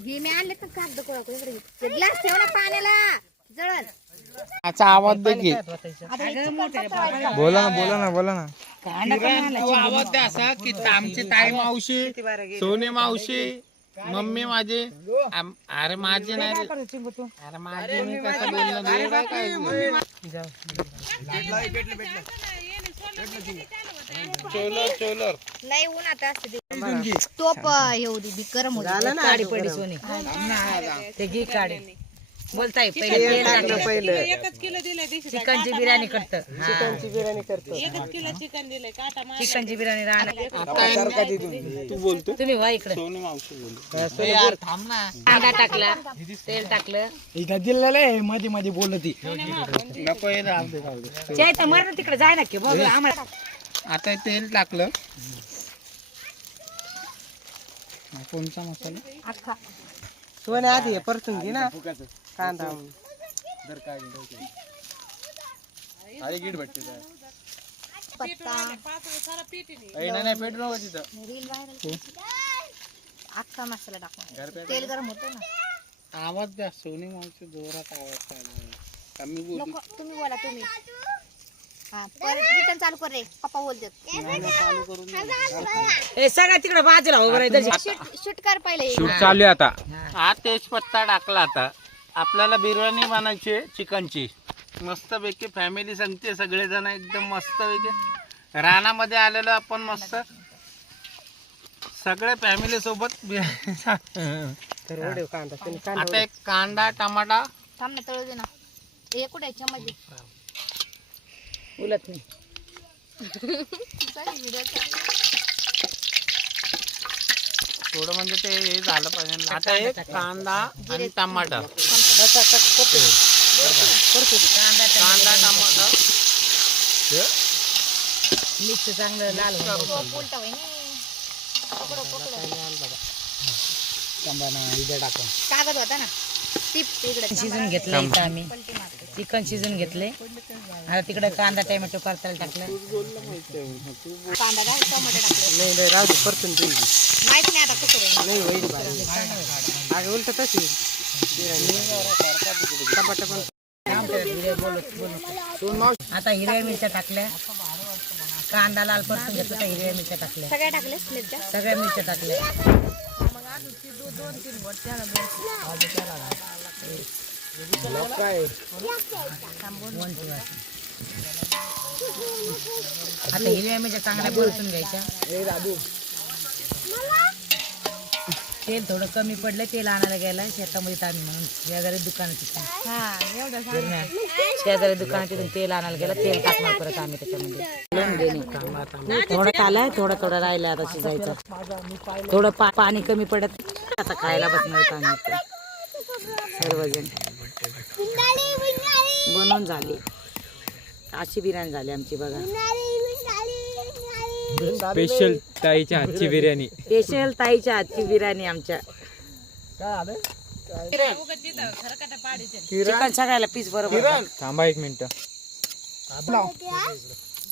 हे मी आणले तर कागद कोळा कोळा इकडे घे. ते ग्लास ठेव ना पाण्याला जळण याचा आवाज पतवायचं. बोला ना बोला ना बोला ना तो आवाज द्या असा की आमची ताई मावशी सोने मावशी मम्मी माझी अरे माझी नाही. अरे माझी मी कसं काय चोलर चोलर. नाही ऊन आता असते ते. टोप येऊ दे गरम दे. काडी पडी सोनी. ते घी काढे बोलताय पहिले तेल टाकलं. पहिलं. चिकनची बिर्याणी करत. चिकनची बिर्याणी करतो. चिकनची बिर्याणी राहणार. तू बोलतो. तुम्ही वा इकडे. सोने मावशी बोलतो. ए यार थांब ना. कांदा टाकला तेल टाकलं. इथं दिलेलं आहे मध्ये मध्ये बोलत नको हे राहू दे, राहू दे. जय तर मर तिकडे जाय ना की बघ आम्हाला. आता तेल टाकलं. हा, कोणचा मसाला? अख्खा. सोने आधी हे परतून घे ना कांदा पत्ता नाही नाही पेट नको तिथं रील व्हायरल अख्खा मसाला टाकून तेल गरम होतं ना आवाज़ द्या सोनी मावशी जोरात आवाज़ कमी बोल नको तुम्ही बोला तुम्ही हा परत रिटर्न चालू कर रे. पप्पा बोलतात. हे सगळं तिकडे बाजूला राहायचं शूट शूट कर पहिले. शूट चालू आहे आता. हा तेजपत्ता टाकला आता. आपल्याला बिर्याणी बनायची चिकनची. मस्तपैकी फॅमिली सांगते सगळेजण एकदम मस्तपैकी. रानामध्ये आलेलो आपण मस्त. सगळे फॅमिली सोबत बिर्याणी आता एक कांदा टमाटा. थांब ना तळू दे ना. हे कुठे आहे? चमच. दे. उलट नाही. थोडं म्हणजे ते हे झालं पाहिजे. आता एक कांदा आणि टमाटा कांदा. टमाटा मिक्स चांगलं लाल उलटा होईन. पकडो पकडो. कागद होता ना. टीप इकडे शिजून घेतलं इथं आम्ही. पलटी मारते. चिकन शिजून घेतले. आता तिकडे कांदा टोमॅटो परतायला टाकलं. कांदा घाल टोमॅटो टाकले. नाही नाही राहू दे परतून देईल माहिती नाही आता नाही होईल उलट तशी पण आता हिरव्या मिरच्या टाकल्या. कांदा लाल परतून घेतला तर हिरव्या मिरच्या टाकल्या. सगळ्या टाकले मिरच्या? सगळ्या मिरच्या टाकल्या. आता हिरव्या मिरच्या चांगल्या परतून घ्यायच्या. तेल थोडं कमी पडलं तेल आणायला गेला. शेतामध्ये ताण म्हणून शेजारी दुकानात हा एवढं शेजारी दुकानात तिथून तेल आणायला गेला तेल टाकणार परत आम्ही त्याच्यामध्ये. थोडं कालाय थोडं थोडं राहिलं आता शिजायचं. थोडं पाणी कमी पडत आता खायला बसणार आम्ही. सर्वजण. बनवून झाली. अशी बिर्याणी झाली आमची बघा. स्पेशल ताईच्या हातची बिर्याणी. स्पेशल ताईच्या हातची बिर्याणी आमच्या. चिकन सगळ्याला पीस बरोबर. थांबा एक मिनिट.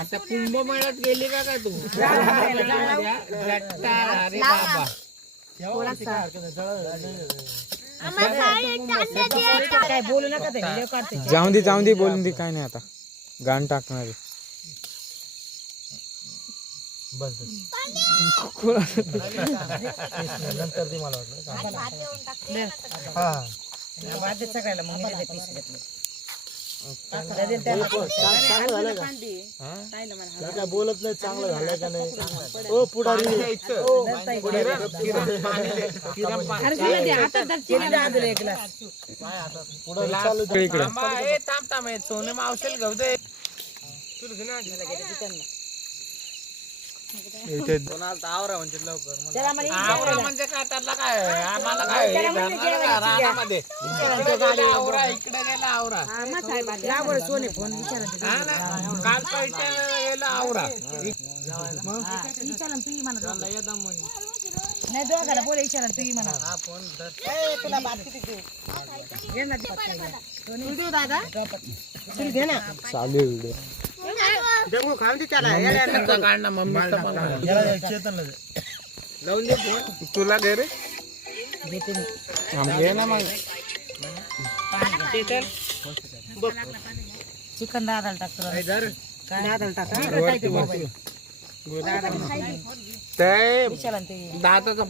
आता कुंभमेळ्यात गेली का काय तू? गट्टा, अरे बाबा. काय बोलू नका ते व्हिडिओ काढते. जाऊन दे जाऊन दे बोलून दे काय नाही आता. गाण टाकणार आहे. सगळ्याला मग मी पीस घेतले बोलत नाही चांगलं झालं का नाही? ओ पुढारी. किरण पाणी दे. किरण पाणी इकडे थांबा, ए, थांब थांब ए, सोने मावशील घेऊ दे इथे आवरा म्हणजे काय त्याला काय आम्हाला काय हे धरणार का रानामध्ये. इकडे गेला आवरा इकडे गेला आवरा. सोने फोन विचारा हा ना? काल पैसे गेला आवरा. विचारा तू म्हणा नाही दोघाला बोल विचारा तू म्हणा. तुला बात किती देऊ? घे ना. चालू आहे व्हिडिओ. खाऊन दे त्याला काढ ना मम्मीचं पण काढ. लावून दे फोन. तुला घे रे. घे ना मग. चिकन दादाला टाकतो काय? दादाला टाका ते विचारा ते. दादाचा